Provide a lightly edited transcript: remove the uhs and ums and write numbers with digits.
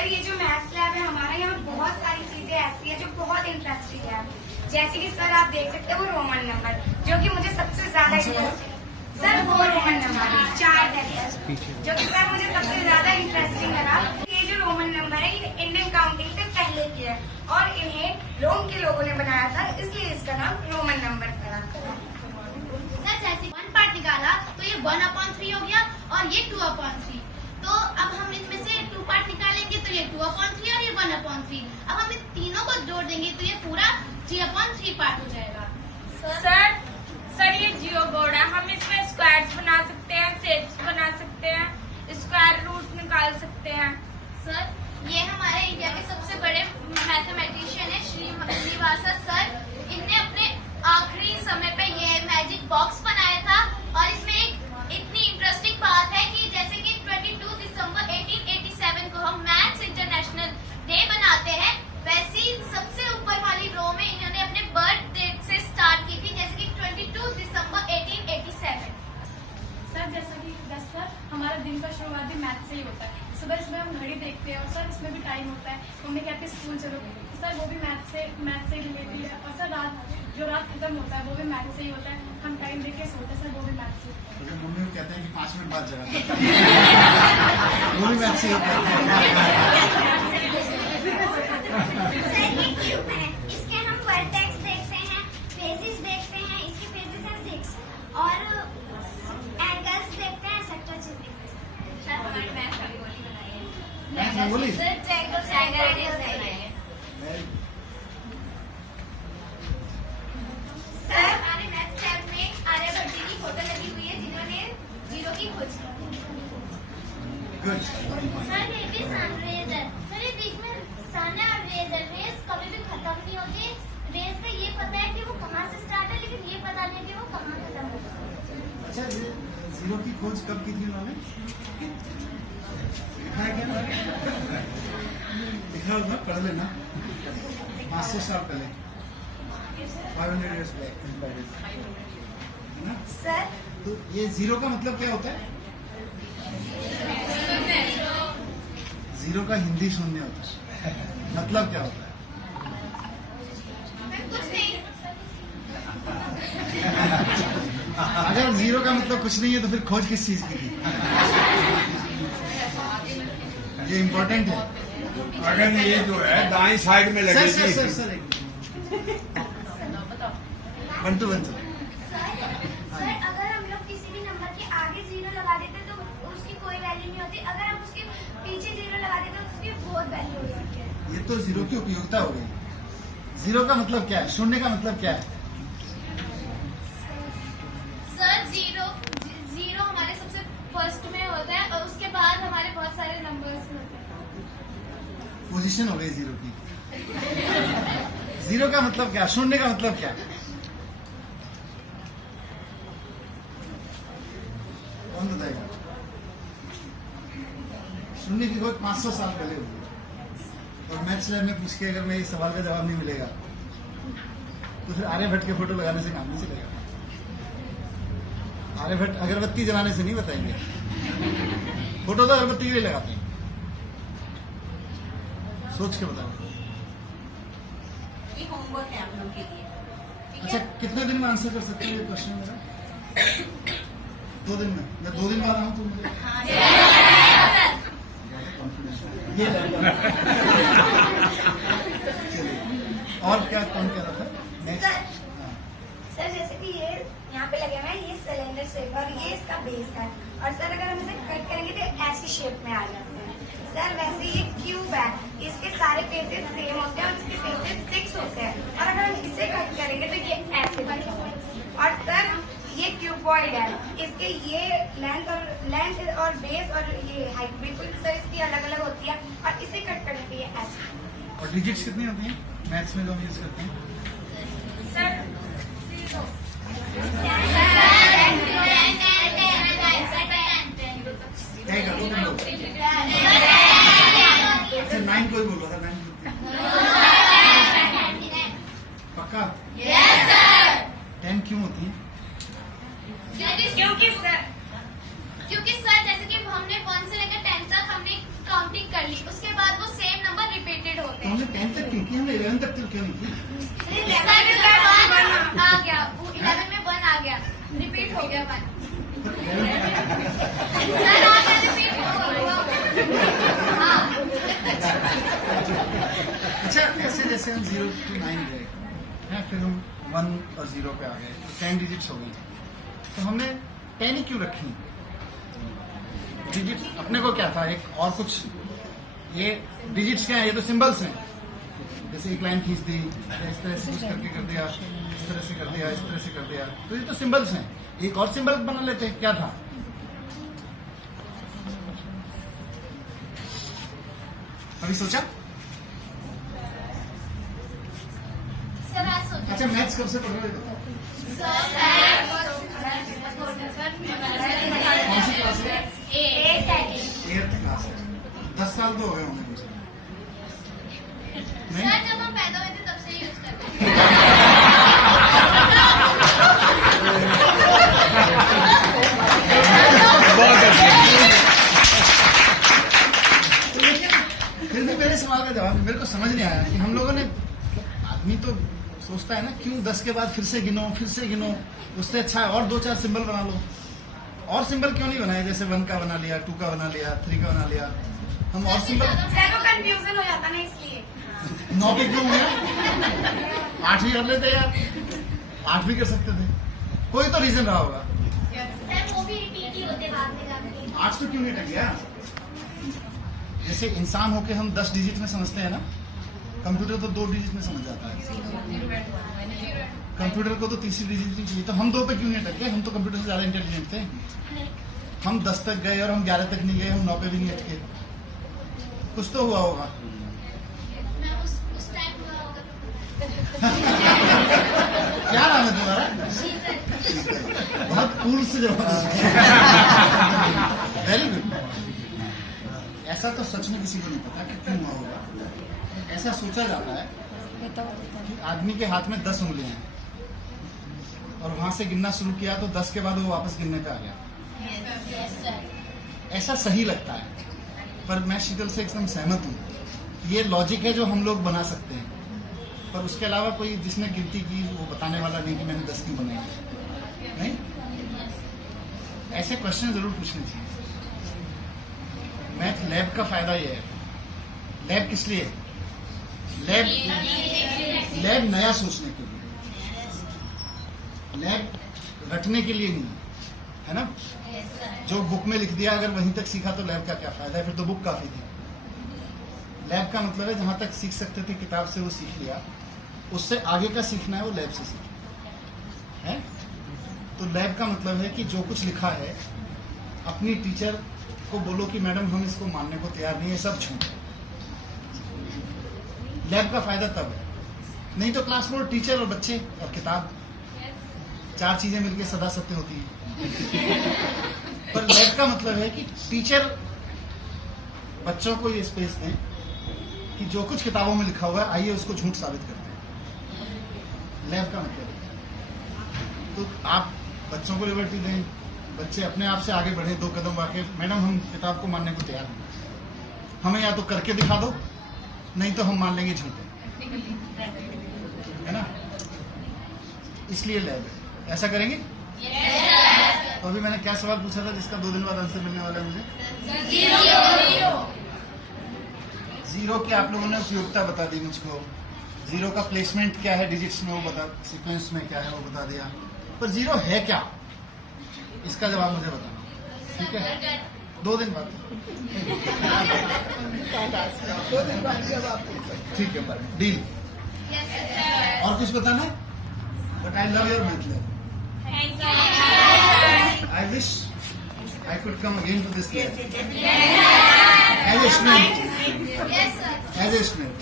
Sir ये जो maths lab है हमारे यहाँ बहुत सारी चीजें ऐसी है जो बहुत इंटरेस्टिंग है। जैसे कि सर आप देख सकते हो वो रोमन नंबर जो कि मुझे सबसे ज्यादा इंटरेस्टिंग सर वो रोमन नंबर 4 है जो कि सर मुझे सबसे ज्यादा इंटरेस्टिंग लगा। ये जो रोमन नंबर है ये इंडियन काउंटिंग से पहले की है और इन्हें रोम के लोगों ने बनाया था, इसलिए इसका नाम रोमन नंबर पड़ा। सर जैसे 1 पार्ट निकाला तो ये 1/3 हो गया और ये 2/3। तो अब हम इनमें से 2 पार्ट निकालेंगे तो ये 2/3 और ये 1/3। अब हम इन तीनों को जोड़ देंगे तो ये पूरा 3/3 पार्ट हो जाएगा। सर ये जियो बोर्ड है, हम इसमें स्क्वायर्स बना सकते हैं, शेप्स बना सकते हैं, स्क्वायर रूट निकाल सकते हैं। सर ये हमारे इंडिया के सबसे बड़े मैथमेटिशियन है श्रीनिवासा सर। इनने अपने आखिरी समय पे ये मैजिक बॉक्स बनाया था और इसमें एक इतनी इंटरेस्टिंग बात है कि जैसे कि 22 दिसंबर 1887 को हम मैथ्स इंटरनेशनल डे बनाते हैं, वैसे ही सबसे ऊपर वाली रो में इन्होंने अपने बर्थ डेट से स्टार्ट की थी, जैसे कि 22 दिसंबर 1887। सर जैसा कि सर हमारा दिन का शुरुआत भी मैथ से ही होता है। सुबह इसमें हम घड़ी देखते हैं और सर इसमें भी टाइम होता है, मम्मी कहती है स्कूल चलो, सर वो भी मैथ से रिलेटेड है। और सर जो रात खत्म होता है वो भी मैथ से ही होता है, हम टाइम देख के सोते हैं सर वो भी मैथ से होता है। मम्मी को कहते हैं कि 5 मिनट बाद जगा वो भी मैथ से होता है। सर ये क्यूब है, इसके हम वर्टेक्स देखते हैं, फेसेस देखते हैं, इसके फेसेस हैं 6 और एंगल्स देखते हैं, सेक्टर देखते हैं। सर हमारी मैथ का भी गोली बनाई है। मैथ में बोली सर ट्रायंगल रेडियस बनाई है। सर हमारे मैथ लैब में आर्यभट्ट जी की फोटो लगी हुई है जिन्होंने जीरो की खोज की। गुड। सर ये भी सन रेज है। सर ये बीच में सन है और रेज है। रेज कभी भी खत्म नहीं होती। रेज का ये पता है कि वो कहाँ से स्टार्ट है, लेकिन ये पता नहीं कि वो कहाँ खत्म होता है। अच्छा ये जीरो की खोज कब की थी उन्होंने? लिखा है क्या? लिखा होगा, पढ़ लेना। 500 साल पहले 500 years back है ना? सर तो ये जीरो का मतलब क्या होता है? जीरो का हिंदी शून्य होता है, मतलब क्या होता है? कुछ नहीं। अगर जीरो का मतलब कुछ नहीं है तो फिर खोज किस चीज की थी? ये इम्पोर्टेंट है। अगर ये जो है दाएं साइड में सर लगेगी। Sir sir sir 1 to 1 sir अगर हम लोग किसी भी नंबर के आगे 0 लगा देते तो उसकी कोई वैल्यू नहीं होती, अगर हम उसके पीछे 0 लगा देते तो उसकी बहुत वैल्यू हो जाती है। ये तो जीरो की उपयोगिता हो गई। जीरो का मतलब क्या है? शून्य का मतलब क्या है? सर जीरो हमारे सबसे फर्स्ट में होता है और उसके बाद हमारे बहुत सारे नंबर्स होते हैं। पोजीशन हो गई जीरो की। जीरो का मतलब क्या? शून्य का मतलब क्या? कौन बताएगा? शून्य की खोज 500 साल पहले हुई और मैथ्स लैब में पूछ के अगर मैं इस सवाल का जवाब नहीं मिलेगा तो फिर आर्यभट्ट के फोटो लगाने से काम नहीं चलेगा। आर्यभट्ट अगरबत्ती जलाने से नहीं बताएंगे, फोटो तो अगरबत्ती के लिए लगाते हैं। सोच के बताओ। ये होमवर्क है आप लोग के लिए। अच्छा कितने दिन में आंसर कर सकते हैं ये क्वेश्चन मेरा? 2 दिन में या 2 दिन बाद आऊँ तो मुझे ये चलिए और क्या कौन कह रहा था? नेक्स्ट सर जैसे कि ये यहाँ पे लगे हुए हैं, ये सिलेंडर शेप और ये इसका बेस है और सर अगर हम इसे कट करेंगे तो ऐसी शेप में आ जाते हैं। सर वैसे ये क्यूब है, इसके सारे पेजेस सेम होते हैं और इसके पेजेस 6 होते हैं और अगर हम इसे कट करेंगे तो ये ऐसे बनेगा। और सर ये क्यूबॉइड है, इसके ये लेंथ और बेस और ये हाइट बिल्कुल सर इसकी अलग अलग होती है और इसे कट करने पे ये ऐसे। और डिजिट्स कितनी होती हैं मैथ्स में जो हम यूज करते हैं? सर क्या कर दो तुम लोग? अच्छा 9 कोई बोल रहा था 9 पक्का? 10 क्यों होती है? क्योंकि सर जैसे कि हमने 1 से लेकर 10 तक हमने काउंटिंग कर ली, उसके बाद वो अच्छा, ऐसे जैसे हम 0 to 9 गए हैं, फिर हम 1 और 0 पे आ गए, तो 10 डिजिट्स हो गई। तो हमने 10 ही क्यों रखी? डिजिट्स अपने को क्या था, एक और कुछ, ये डिजिट्स क्या है, ये तो सिंबल्स हैं। जैसे एक लाइन खींच दी, इस तरह से कुछ करके कर दिया, इस तरह से कर दिया, इस तरह से कर दिया, तो ये तो सिंबल्स हैं। एक और सिंबल बना लेते हैं, क्या था? अभी सोचा? सर आज सोचा अच्छा, मैथ्स कब से पढ़ रहे हो? कौन सी क्लास है? 8th क्लास है। 10 साल तो हो गए होंगे मुझे। नहीं? सर जब हम पैदा हुए थे तब से यूज करते हैं। फिर भी मेरे सवाल का जवाब मेरे को समझ नहीं आया कि हम लोगों ने, आदमी तो सोचता है ना, क्यों 10 के बाद फिर से गिनो, उससे अच्छा है और 2-4 सिंबल बना लो। और सिंबल क्यों नहीं बनाए? जैसे 1 का बना लिया, 2 का बना लिया, 3 का बना लिया। हम और सिंबल सर को कंफ्यूजन हो जाता ना, इसलिए 9 पे क्यों हुआ? 8 भी कर लेते यार, 8 भी कर सकते थे, कोई तो रीजन रहा होगा। सर वो भी रिपीट ही होते बाद में जाके। 8 तो क्यों नहीं टक गया? जैसे इंसान होके हम 10 डिजिट में समझते हैं ना, कंप्यूटर तो 2 डिजिट में समझ जाता है। कंप्यूटर को तो तीसरी डिजिट नहीं चाहिए, तो हम 2 पे क्यों नहीं अटक गए? हम तो कंप्यूटर से ज्यादा इंटेलिजेंट थे। हम 10 तक गए और हम 11 तक नहीं गए, हम 9 पे भी नहीं अटके। कुछ तो हुआ होगा। मैं उस टाइम हुआ होगा क्या नाम है तुम्हारा? बहुत कूल से जवाब। Very good. ऐसा तो सच में किसी को नहीं पता कि क्यों हुआ होगा। ऐसा सोचा जाता है कि आदमी के हाथ में 10 उंगलियां हैं और वहां से गिनना शुरू किया तो 10 के बाद वो वापस गिनने पे आ गया। ऐसा सही लगता है, पर मैं शीतल से एकदम सहमत हूँ। ये लॉजिक है जो हम लोग बना सकते हैं, पर उसके अलावा कोई जिसने गिनती की वो बताने वाला नहीं कि मैंने 10 क्यों बनाई। नहीं, ऐसे क्वेश्चन जरूर पूछने चाहिए। मैथ लैब का फायदा ये है। लैब किस लिए? लैब नया सोचने के लिए, लैब रटने के लिए नहीं, है ना? जो बुक में लिख दिया अगर वहीं तक सीखा तो लैब का क्या फायदा है? फिर तो बुक काफी थी। लैब का मतलब है जहां तक सीख सकते थे किताब से वो सीख लिया, उससे आगे का सीखना है वो लैब से सीखा है। तो लैब का मतलब है कि जो कुछ लिखा है अपनी टीचर को बोलो कि मैडम हम इसको मानने को तैयार नहीं है, सब झूठ है। लैब का फायदा तब है, नहीं तो क्लास में टीचर और बच्चे और किताब, 4 चीजें मिलकर सदा सत्य होती है। पर लैब का मतलब है कि टीचर बच्चों को ये स्पेस दें कि जो कुछ किताबों में लिखा हुआ है आइए उसको झूठ साबित करते हैं। लैब का मतलब है। तो आप बच्चों को लिबर्टी दें, बच्चे अपने आप से आगे बढ़े 2 कदम आके, मैडम हम किताब को मानने को तैयार हैं, हमें या तो करके दिखा दो नहीं तो हम मान लेंगे झूठे, है ना? इसलिए लैब है। ऐसा करेंगे? तो अभी मैंने क्या सवाल पूछा था जिसका 2 दिन बाद आंसर मिलने वाला है मुझे? 0 की आप लोगों ने उपयोगिता बता दी मुझको, 0 का प्लेसमेंट क्या है डिजिट्स में वो बता, सीक्वेंस में क्या है वो बता दिया, पर 0 है क्या इसका जवाब मुझे बताना, ठीक है? 2 दिन बाद। ठीक है, डील। और कुछ बताना है? But I love your math lab. I wish I could come again to this lab. As a student. Yes, sir. As a student.